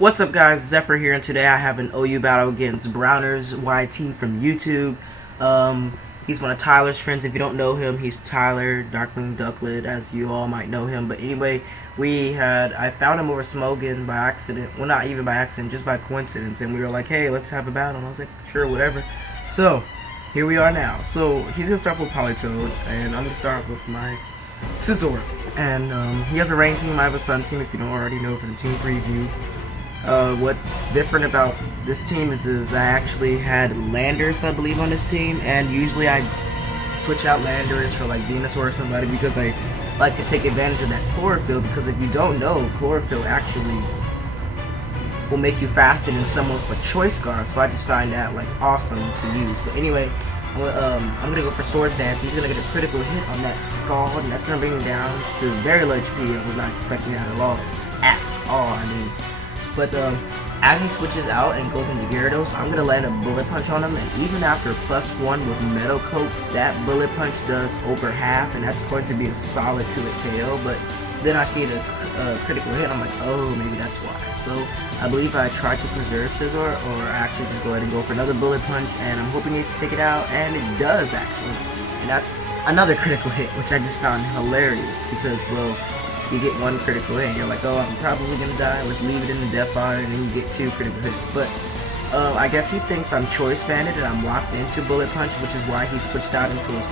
What's up, guys? Zephyr here, and today I have an OU battle against BrownersYT from YouTube. He's one of Tyler's friends. If you don't know him, he's Tyler Darkwing Ducklet, as you all might know him. But anyway, I found him over Smogan by accident. Well, not even by accident, just by coincidence. And we were like, hey, let's have a battle. And I was like, sure, whatever. So, here we are now. So, he's going to start with Polytoad, and I'm going to start with my Scizor. And he has a rain team, I have a sun team, if you don't already know from the team preview. What's different about this team is I actually had Landers, I believe, on this team, and usually I switch out Landers for like Venusaur or somebody because I like to take advantage of that chlorophyll, because if you don't know, chlorophyll actually will make you faster than someone with Choice Scarf, so I just find that like awesome to use. But anyway, I'm gonna go for Swords Dance. He's gonna get a critical hit on that Scald, and that's gonna bring him down to very low HP. I was not expecting that at all. I mean. But as he switches out and goes into Gyarados, I'm going to land a Bullet Punch on him, and even after +1 with Metal Coat, that Bullet Punch does over half, and that's going to be a solid 2-hit KO. But then I see the critical hit, I'm like, oh, maybe that's why. So I believe I tried to preserve Scizor, or actually just go ahead and go for another Bullet Punch, and I'm hoping it can take it out, and it does actually. And that's another critical hit, which I just found hilarious, because, well, you get one critical hit and you're like, oh, I'm probably gonna die, let's leave it in the death fire, and then you get 2 critical hits. But I guess he thinks I'm choice banded and I'm locked into Bullet Punch, which is why he switched out into his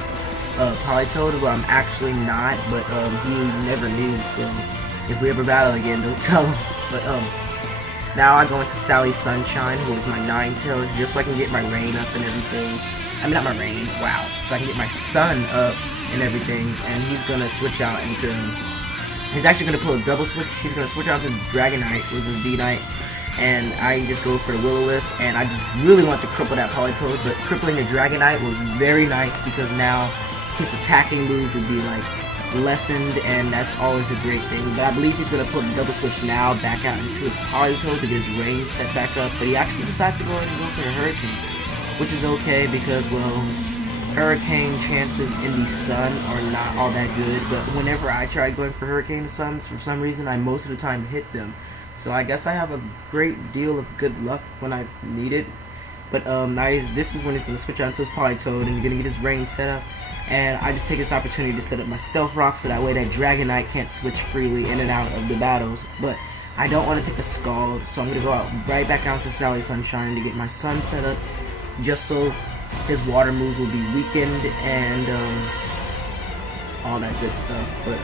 Polytoad. Well, I'm actually not, but he never knew, so if we ever battle again, don't tell him. But now I go into Sally Sunshine, who is my Ninetails, just so I can get my rain up and everything. I mean, not my rain, wow. So I can get my sun up and everything, and he's gonna switch out into... He's actually going to pull a double switch. He's going to switch out to Dragonite, which is D-Knight, and I just go for the Will-O-Wisp, and I just really want to cripple that Polytoad, but crippling the Dragonite was very nice, because now his attacking move would be like lessened, and that's always a great thing. But I believe he's going to pull the double switch now back out into his Polytoad to get his range set back up, but he actually decided to go ahead and go for the Hurricane, which is okay, because, well, Hurricane chances in the sun are not all that good, but whenever I try going for Hurricane in the sun, for some reason I most of the time hit them. So I guess I have a great deal of good luck when I need it. But this is when he's going to switch out to his Polytoad, and he's going to get his range set up. And I just take this opportunity to set up my Stealth Rock, so that way that Dragonite can't switch freely in and out of the battles. But I don't want to take a Scald, so I'm going to go out right back out to Sally Sunshine to get my Sun set up, just so his water moves will be weakened and all that good stuff. But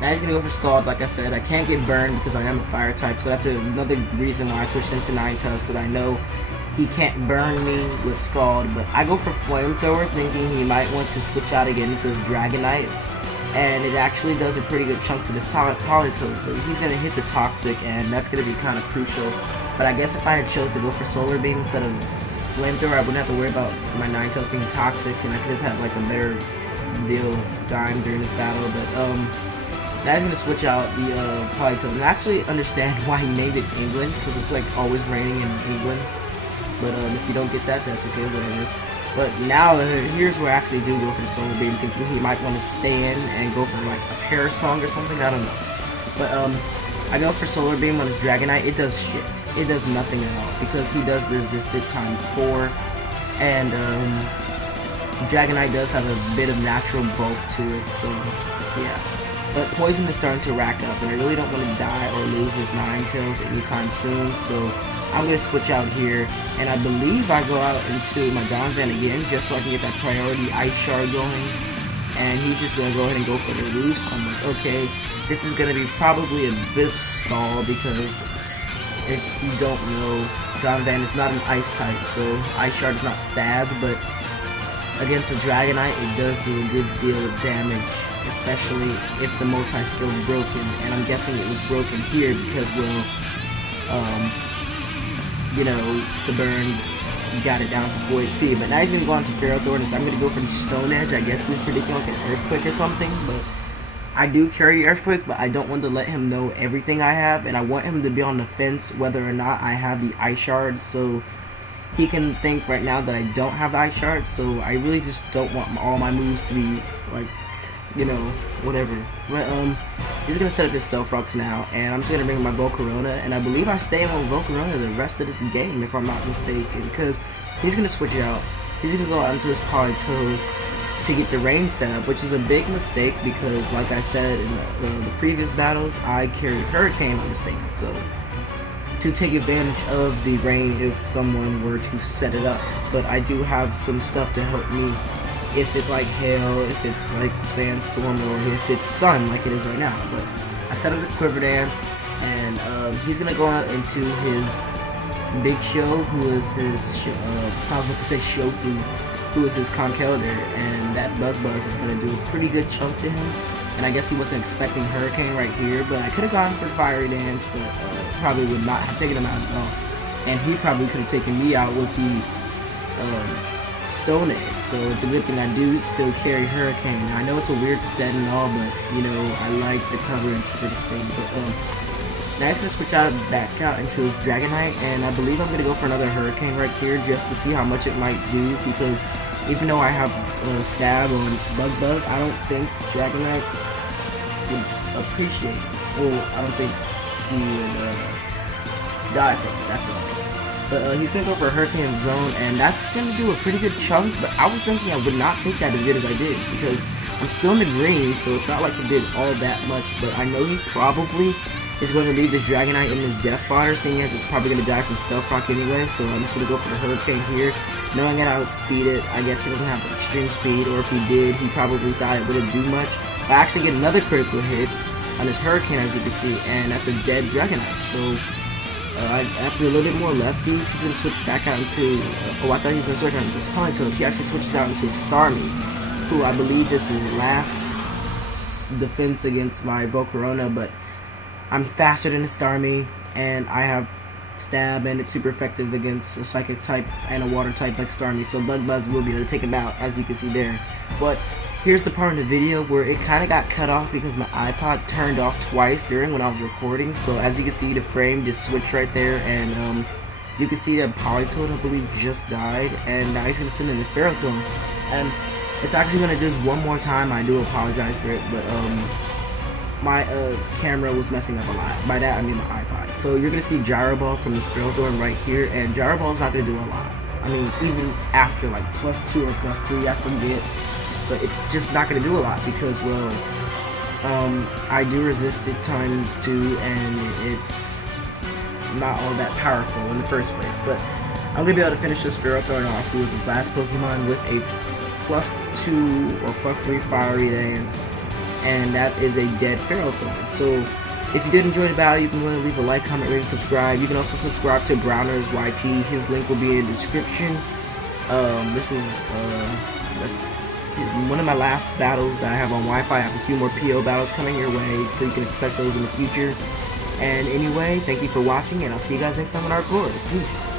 now he's gonna go for Scald. Like I said, I can't get burned because I am a fire type, so that's another reason why I switched into Ninetails, because I know he can't burn me with Scald. But I go for Flamethrower, thinking he might want to switch out again into his Dragonite, and it actually does a pretty good chunk to this Polytoad. But he's gonna hit the Toxic, and that's gonna be kind of crucial. But I guess if I had chose to go for Solar Beam instead of Flamethrower, I wouldn't have to worry about my Ninetails being toxic, and I could have had like a better deal dying during this battle. But now he's gonna switch out the Polytoad, and I actually understand why he named it England, because it's like always raining in England. But if you don't get that, that's okay, whatever. But now here's where I actually do go for the Solar Beam, thinking he might want to stay in and go for like a Parasong or something. I don't know. But I go for Solar Beam on his Dragonite. It does shit. It does nothing at all, because he does resist it ×4, and Dragonite does have a bit of natural bulk to it, so yeah. But Poison is starting to rack up, and I really don't want to die or lose his Ninetails anytime soon, so I'm going to switch out here, and I believe I go out into my Donphan again, just so I can get that priority Ice Shard going, and he's just going to go ahead and go for the Roost. I'm like, okay, this is going to be probably a bit of stall, because if you don't know, Donphan is not an ice type, so Ice Shard is not stabbed, but against a Dragonite, it does do a good deal of damage, especially if the multi-skill is broken, and I'm guessing it was broken here because, well, you know, the burn got it down to 4 HP, but now he's going to go on to Ferrothorn. I'm going to go for the Stone Edge. I guess he's predicting like an Earthquake or something, but I do carry the Earthquake, but I don't want to let him know everything I have, and I want him to be on the fence whether or not I have the Ice Shard, so he can think right now that I don't have the Ice Shard, so I really just don't want all my moves to be, like, you know, whatever. But he's gonna set up his stealth rocks now, and I'm just gonna bring my Volcarona, and I believe I stay on Volcarona the rest of this game if I'm not mistaken, because he's gonna switch it out. He's gonna go out into his Politoed to get the rain set up, which is a big mistake because, like I said in the previous battles, I carried Hurricane on the stage. So to take advantage of the rain if someone were to set it up, but I do have some stuff to help me if it's like hail, if it's like sandstorm, or if it's sun like it is right now. But I set up the Quiver Dance, and he's gonna go out into his Big Show, who is his I was about to say Shofu, who is his Conkeldurr, and that Bug Buzz is gonna do a pretty good chunk to him. And I guess he wasn't expecting Hurricane right here, but I could have gone for Fiery Dance, but probably would not have taken him out at all. And he probably could have taken me out with the Stone Edge, so it's a good thing I do still carry Hurricane. Now, I know it's a weird set and all, but you know, I like the coverage for this thing. But now he's gonna switch out back out into his Dragonite, and I believe I'm gonna go for another Hurricane right here just to see how much it might do, because even though I have Stab on Bug Buzz, I don't think Dragonite would appreciate it. Well, I don't think he would die from it, that's what I mean. But he's going to go for a Hurricane Zone, and that's going to do a pretty good chunk, but I was thinking I would not take that as good as I did, because I'm still in the green, so it's not like he did all that much, but I know he probably is going to leave this Dragonite in his Death Fodder, seeing as it's probably going to die from Stealth Rock anyway, so I'm just going to go for the Hurricane here, knowing that I would speed it. I guess he doesn't have extreme speed, or if he did, he probably thought it wouldn't do much. But I actually get another critical hit on this Hurricane, as you can see, and that's a dead Dragonite, so after a little bit more lefties, he's going to switch back out into, I thought he was going to switch out into his Politoed. He actually switches out into his Starmie, who I believe this is his last defense against my Volcarona, but I'm faster than the Starmie, and I have Stab, and it's super effective against a Psychic type and a Water type like Starmie, so Bug Buzz will be able to take him out, as you can see there. But here's the part in the video where it kind of got cut off because my iPod turned off twice during when I was recording. So as you can see, the frame just switched right there, and you can see that Politoed, I believe, just died, and now he's going to send in the Ferrothorn. And it's actually going to do this one more time. I do apologize for it, but my camera was messing up a lot. By that I mean my iPod. So you're going to see Gyro Ball from this Ferrothorn right here, and Gyro Ball is not going to do a lot. I mean, even after like +2 or +3, I forget. But it's just not going to do a lot because, well, I do resist it ×2, and it's not all that powerful in the first place. But I'm going to be able to finish this Ferrothorn off, who is his last Pokemon, with a +2 or +3 Fiery Dance, and that is a dead Ferrothorn. So if you did enjoy the battle, you can go ahead and leave a like, comment, rate, and subscribe. You can also subscribe to BrownersYT. His link will be in the description. This is one of my last battles that I have on Wi-Fi. I have a few more PO battles coming your way, so you can expect those in the future. And anyway, thank you for watching, and I'll see you guys next time on our record. Peace.